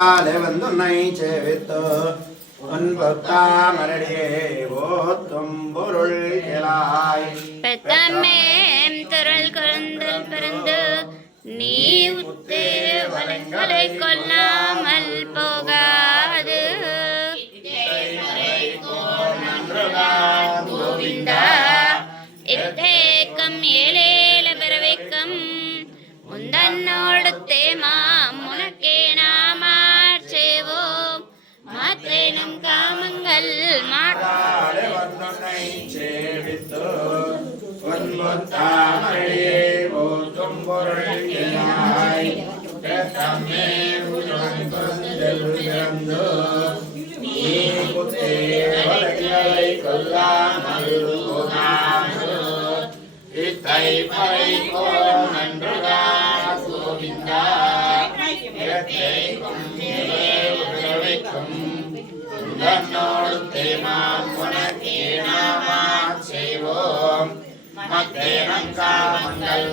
வந்துன்னை சேவித்து உன்பொத்தாமரடியே ஓத்தும் பொருள் கிளாய் பெத்தமேம் திரள் குழந்தல் பிறந்து நீ உத்தே வளங்களை கொல்லாமல் போகாது கோவிந்தா இத்தேக்கம் ஏழேல பிறவைக்கம் முந்தன்னோடு தேமாம் உனக்கே நாமாட்சேவோம் மாற்றேனும் காமங்கள் மாட்டாலே வந்துன்னை சேவித்து உன்பொத்தாமரடியே ஓத்தும் பொருள் கிளாய் பெத்தமே உலகொந்தல் பிறந்து நீ உத்தே வளங்களை கொல்லாமல் போகாது இத்தை பறை கோம் நன்றுகா கோவிந்தா இறத்தைக்கும் உறவைக்கும் உந்தன்னோடு தேமாம் உனக்கே நாமாச் செய்வோம் மத்தேனம் காமங்கள்